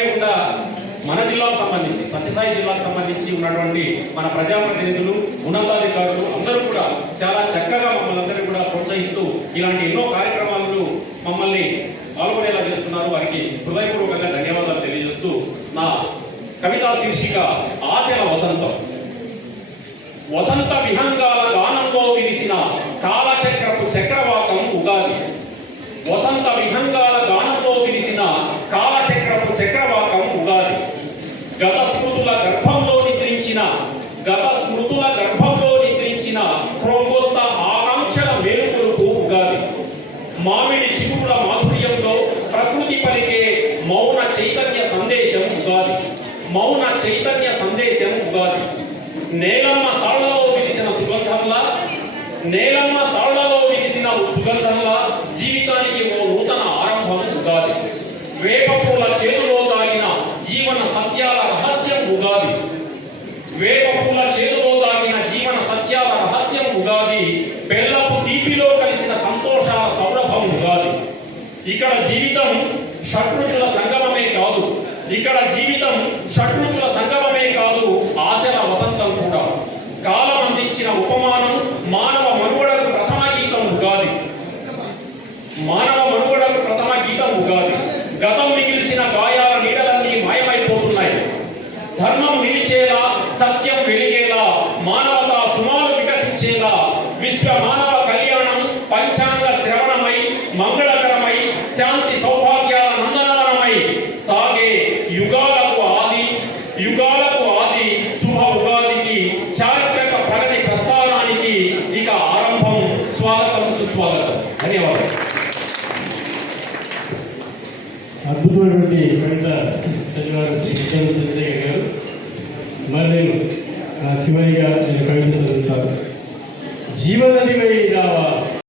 కూడా మన జిల్లాకు సంబంధించి సత్యసాయి జిల్లాకు సంబంధించి ఉన్నటువంటి మన ప్రజాప్రతినిధులు ఉన్నతాధికారులు అందరూ కూడా చాలా చక్కగా మమ్మల్ని అందరినీ కూడా ప్రోత్సహిస్తూ ఇలాంటి ఎన్నో కార్యక్రమాలను మమ్మల్ని పాల్గొనేలా చేస్తున్నారు. వారికి హృదయపూర్వకంగా ధన్యవాదాలు తెలియజేస్తూ నా కవితా శీర్షిక ఆశల వసంతం. వసంత విహంగాల గానంలో విరిసిన కాలచక్రపు చక్రవాకం ఉగాది. వసంత విహంగాల గానంలో విరిసిన కాలచక్రపు చక్రవాకం ఉగాది. గత స్మృతుల గర్భంలో నిద్రించిన క్రొంగొత్త ఆకాంక్షల మేలుకొలుపు ఉగాది. మామిడి చిగురుల మాధుర్యంలో ప్రకృతి పలికే మౌన చైతన్య సందేశం ఉగాది. మౌన చైతన్య సందేశం ఉగాది. నేలమ్మ సాళ్లలో విరిసిన సుగంధంలా జీవితానికి ఓ నూతన ఆరంభం ఉగాది. వేపపూల చేతులో దాగిన జీవన సత్యాల రహస్యం ఉగాది. వేపపూల చేతులో దాగిన జీవన సత్యాల రహస్యం ఉగాది. బెల్లపు తీపిలో కలిసిన సంతోషాల సౌరభం ఉగాది. ఇక్కడ జీవితం షట్రుచుల సంగమమే కాదు, ఆశల వసంతం కూడా. కాలం అందించిన ఉపమానం మానవ మనుగడకు ప్రథమ గీతం ఉగాది. గతం మిగిల్చిన గాయాల నీడలన్నీ మాయమైపోతున్నాయి. ధర్మం నిలిచేలా, సత్యం వెలిగేలా, మానవతా సుమాలు వికసించేలా, విశ్వ మానవ కళ్యాణం పంచాంగ శ్రవణమై మంగళకరమై శాంతి సౌభాగ్యాల నందనవనమై సాగే యుగాలకు ఆది శుభ ఉగాదికి, చారిత్రక ప్రగతి ప్రస్థానానికి ఇక ఆరంభం. స్వాగతం, సుస్వాగతం. ధన్యవాదాలు. అద్భుతమైనటువంటి కవిత చదివారు శ్రీ చంద్రశేఖర్ గారు. మరి నేను చివరిగా కవిత చదువుతాను. జీవనదివై